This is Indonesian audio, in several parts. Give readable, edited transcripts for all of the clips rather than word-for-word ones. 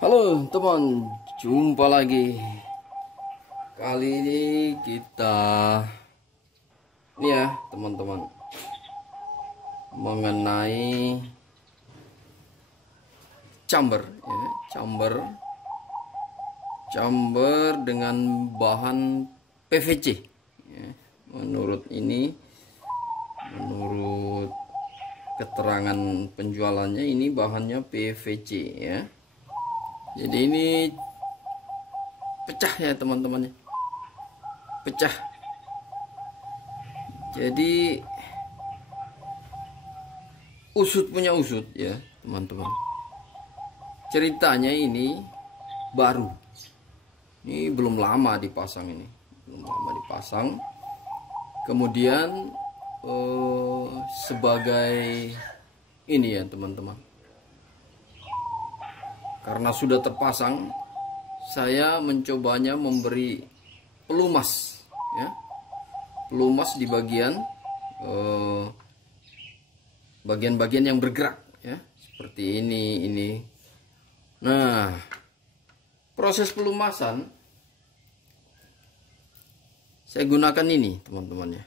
Halo teman, jumpa lagi. Kali ini kita ya teman-teman mengenai chamber ya, chamber dengan bahan PVC ya. Menurut keterangan penjualannya ini bahannya PVC ya. Jadi ini pecah ya teman-teman ya. Pecah. Jadi usut punya usut ya teman-teman. Ceritanya ini baru. Ini belum lama dipasang ini. Belum lama dipasang. Kemudian sebagai ini ya teman-teman. Karena sudah terpasang, saya mencobanya memberi pelumas ya. Pelumas di bagian-bagian yang bergerak ya, seperti ini. Nah, proses pelumasan saya gunakan ini, teman-teman ya.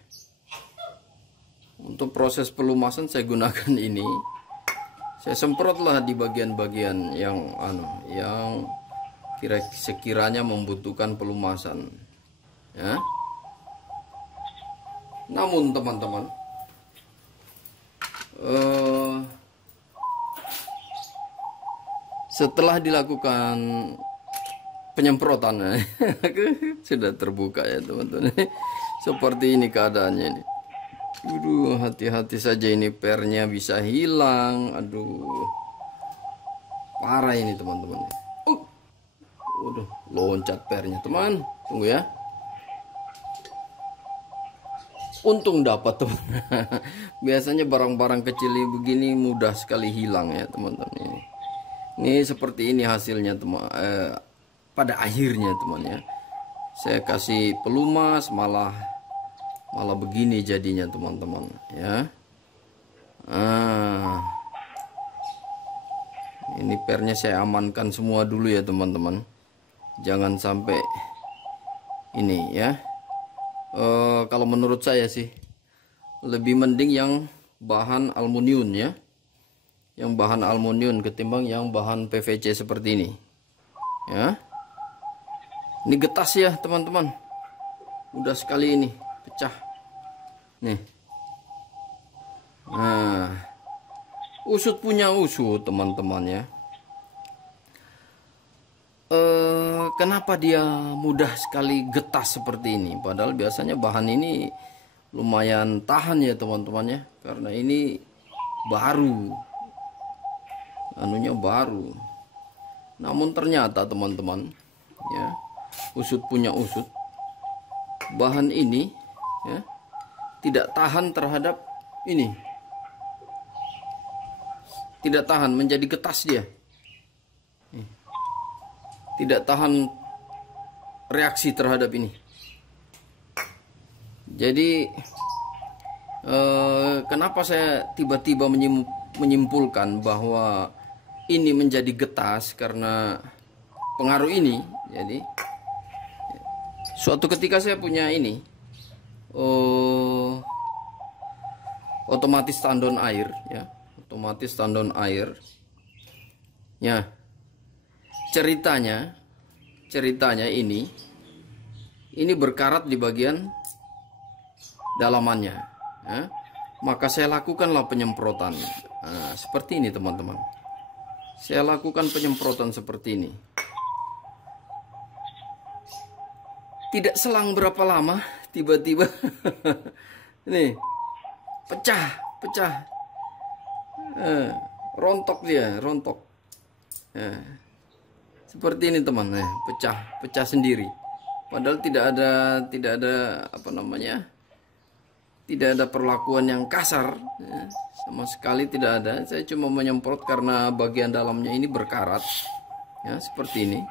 Untuk proses pelumasan saya gunakan ini. Saya semprotlah di bagian-bagian yang sekiranya membutuhkan pelumasan ya. Namun teman-teman, setelah dilakukan penyemprotan sudah terbuka ya teman-teman. Seperti ini keadaannya ini. Aduh, hati-hati saja ini pernya bisa hilang. Aduh, parah ini teman-teman. Udah loncat pernya teman. Tunggu ya. Untung dapat teman. Biasanya barang-barang kecil begini mudah sekali hilang ya teman-teman. Ini seperti ini hasilnya teman. Pada akhirnya teman ya. Saya kasih pelumas malah begini jadinya teman-teman ya. Ini pernya saya amankan semua dulu ya teman-teman. Jangan sampai ini ya. Kalau menurut saya sih lebih mending yang bahan aluminium ya. Yang bahan aluminium ketimbang yang bahan PVC seperti ini ya. Ini getas ya teman-teman. Mudah sekali ini pecah nih. Nah, usut punya usut teman-teman ya. Kenapa dia mudah sekali getas seperti ini, padahal biasanya bahan ini lumayan tahan ya teman-teman ya, karena ini baru, anunya baru. Namun ternyata teman-teman ya, usut punya usut, bahan ini ya, tidak tahan terhadap ini, tidak tahan, menjadi getas dia, tidak tahan reaksi terhadap ini. Jadi kenapa saya tiba-tiba menyimpulkan bahwa ini menjadi getas karena pengaruh ini. Jadi suatu ketika saya punya ini otomatis tandon air ya, otomatis tandon air ya. Ceritanya ini berkarat di bagian dalamannya ya. Maka saya lakukanlah penyemprotan. Nah, seperti ini teman-teman, saya lakukan penyemprotan seperti ini. Tidak selang berapa lama, tiba-tiba ini pecah, rontok dia, rontok. Seperti ini teman, pecah sendiri. Padahal tidak ada apa namanya, tidak ada perlakuan yang kasar, sama sekali tidak ada. Saya cuma menyemprot karena bagian dalamnya ini berkarat, ya seperti ini.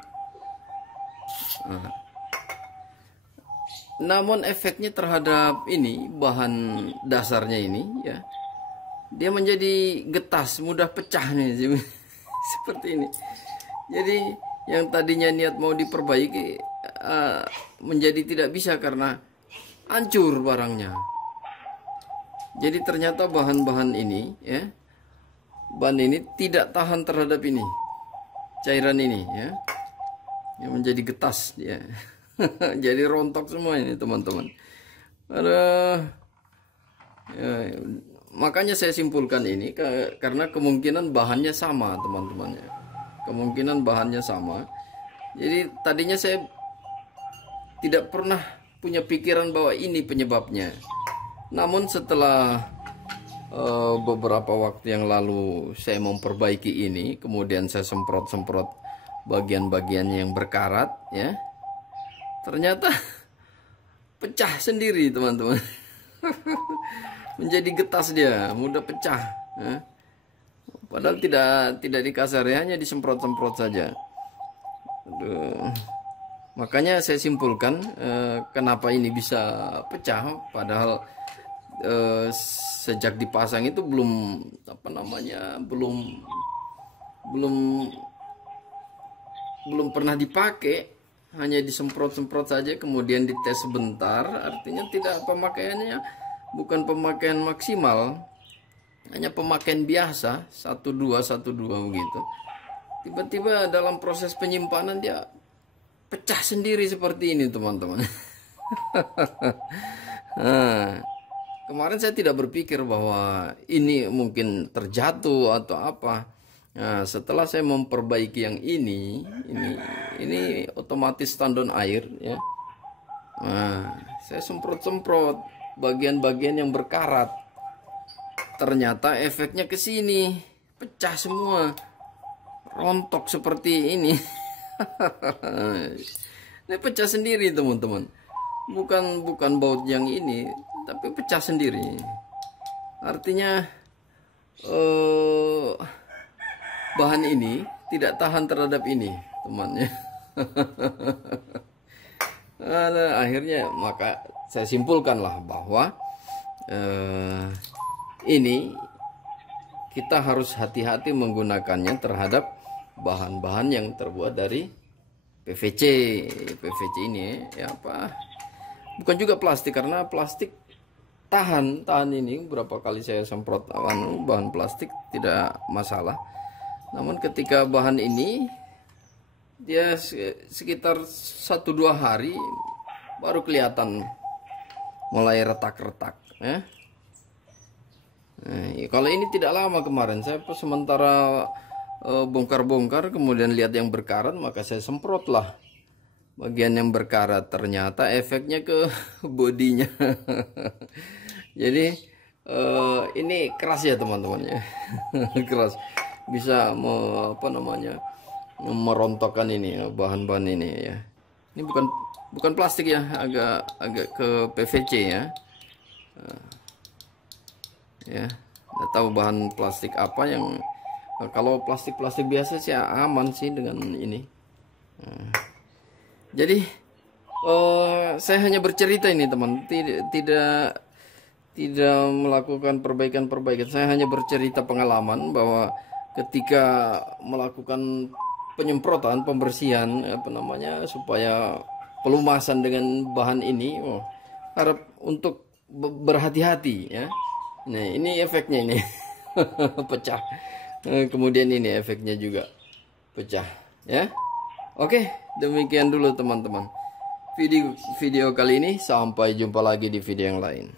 Namun efeknya terhadap ini bahan dasarnya ini ya, dia menjadi getas, mudah pecah nih seperti ini. Jadi yang tadinya niat mau diperbaiki menjadi tidak bisa karena hancur barangnya. Jadi ternyata bahan-bahan ini ya, bahan ini tidak tahan terhadap ini, cairan ini ya, yang menjadi getas ya. Jadi rontok semua ini teman-teman. Ya, makanya saya simpulkan ini karena kemungkinan bahannya sama teman-teman ya. Kemungkinan bahannya sama. Jadi tadinya saya tidak pernah punya pikiran bahwa ini penyebabnya. Namun setelah beberapa waktu yang lalu saya memperbaiki ini, kemudian saya semprot-semprot bagian-bagian yang berkarat ya. Ternyata pecah sendiri teman-teman. Menjadi getas dia, mudah pecah ya. Padahal tidak dikasari, hanya disemprot-semprot saja. Aduh. Makanya saya simpulkan kenapa ini bisa pecah, padahal sejak dipasang itu belum belum pernah dipakai, hanya disemprot-semprot saja, kemudian dites sebentar, artinya tidak, pemakaiannya bukan pemakaian maksimal, hanya pemakaian biasa 1-2 begitu. Tiba-tiba dalam proses penyimpanan dia pecah sendiri seperti ini teman-teman. Nah, kemarin saya tidak berpikir bahwa ini mungkin terjatuh atau apa. Nah, setelah saya memperbaiki yang ini otomatis tandon air ya. Nah, saya semprot-semprot bagian-bagian yang berkarat. Ternyata efeknya ke sini, pecah semua, rontok seperti ini. Ini pecah sendiri teman-teman. Bukan baut yang ini, tapi pecah sendiri. Artinya bahan ini tidak tahan terhadap ini, temannya. Akhirnya maka saya simpulkanlah bahwa ini kita harus hati-hati menggunakannya terhadap bahan-bahan yang terbuat dari PVC ini ya, apa, bukan juga plastik, karena plastik tahan ini berapa kali saya semprot bahan plastik tidak masalah. Namun ketika bahan ini dia sekitar 1-2 hari baru kelihatan mulai retak-retak ya. Nah, kalau ini tidak lama, kemarin saya sementara bongkar-bongkar kemudian lihat yang berkarat, maka saya semprotlah bagian yang berkarat. Ternyata efeknya ke bodinya. Jadi ini keras ya teman-teman ya. Keras, bisa merontokkan ini bahan-bahan ini ya. Ini bukan plastik ya, agak ke PVC ya. Ya, nggak tahu bahan plastik apa yang, kalau plastik biasa sih aman sih dengan ini. Jadi saya hanya bercerita ini teman, tidak melakukan perbaikan. Saya hanya bercerita pengalaman bahwa ketika melakukan penyemprotan, pembersihan supaya pelumasan dengan bahan ini, harap untuk berhati-hati ya. Nah, ini efeknya ini pecah. Kemudian ini efeknya juga pecah ya. Oke, demikian dulu teman-teman video kali ini. Sampai jumpa lagi di video yang lain.